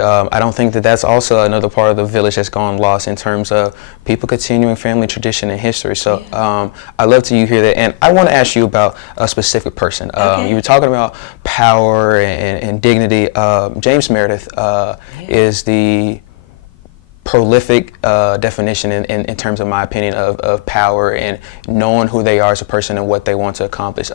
story. I don't think that that's also another part of the village that's gone lost in terms of people continuing family tradition and history. So I love to hear that. And I want to ask you about a specific person. You were talking about power and dignity. James Meredith is the prolific definition in terms of my opinion of power and knowing who they are as a person and what they want to accomplish.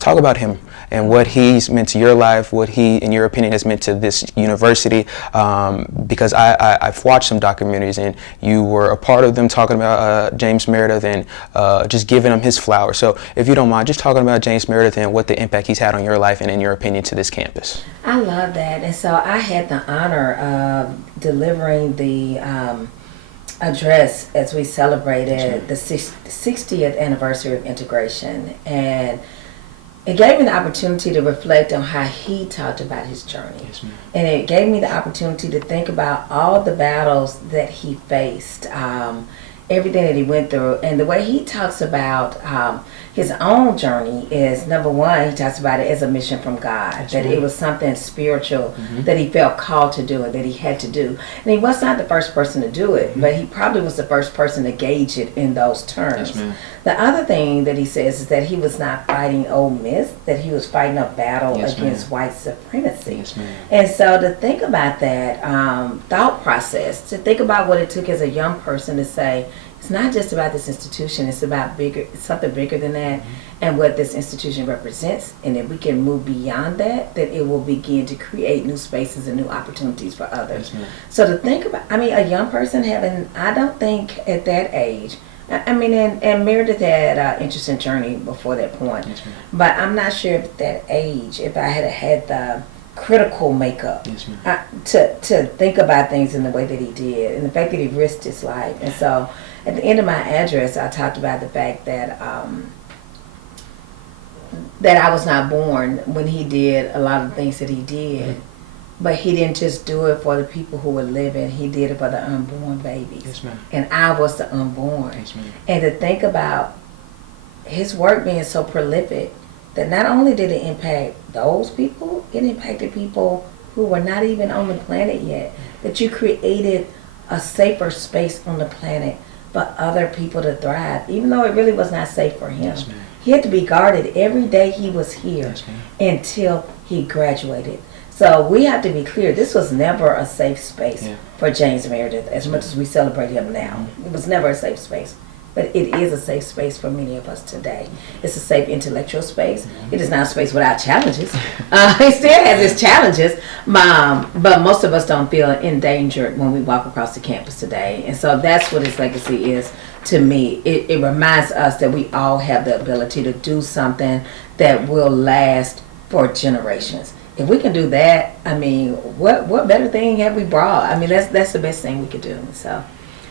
Talk about him and what he's meant to your life, what he, in your opinion, has meant to this university, because I've watched some documentaries and you were a part of them talking about James Meredith and just giving him his flowers. So if you don't mind, just talking about James Meredith and what the impact he's had on your life and in your opinion to this campus. I love that. And so I had the honor of delivering the address as we celebrated the 60th anniversary of integration. And it gave me the opportunity to reflect on how he talked about his journey. Yes, ma'am. And it gave me the opportunity to think about all the battles that he faced, everything that he went through. And the way he talks about his own journey is, number one, he talks about it as a mission from God. That's that right. It was something spiritual that he felt called to do and that he had to do. And he was not the first person to do it, but he probably was the first person to gauge it in those terms. Yes, the other thing that he says is that he was not fighting old myths, that he was fighting a battle against white supremacy. Yes, and so to think about that thought process, to think about what it took as a young person to say, it's not just about this institution, it's about something bigger than that, and what this institution represents. And if we can move beyond that, that it will begin to create new spaces and new opportunities for others. Yes, so to think about, I mean, a young person having, I don't think at that age, I mean, and Meredith had an interesting journey before that point, but I'm not sure at that age, if I had the critical makeup to think about things in the way that he did, and the fact that he risked his life. And so at the end of my address, I talked about the fact that that I was not born when he did a lot of the things that he did. But he didn't just do it for the people who were living. He did it for the unborn babies. Yes, ma'am. And I was the unborn. Yes, ma'am. And to think about his work being so prolific that not only did it impact those people, it impacted people who were not even on the planet yet. That you created a safer space on the planet for other people to thrive, even though it really was not safe for him. Yes, he had to be guarded every day he was here until he graduated. So we have to be clear, this was never a safe space for James Meredith, as much as we celebrate him now. It was never a safe space. But it is a safe space for many of us today. It's a safe intellectual space. It is not a space without challenges. It still has its challenges, but most of us don't feel endangered when we walk across the campus today. And so that's what his legacy is to me. It reminds us that we all have the ability to do something that will last for generations. If we can do that, I mean, what better thing have we brought? I mean, that's the best thing we could do. So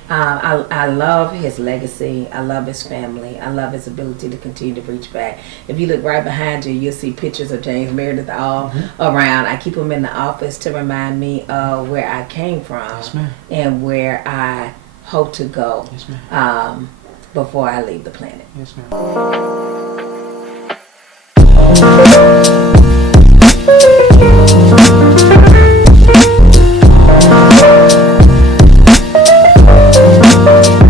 I love his legacy. I love his family. I love his ability to continue to reach back. If you look right behind you, you'll see pictures of James Meredith all around. I keep them in the office to remind me of where I came from and where I hope to go before I leave the planet. Yes, ma'am.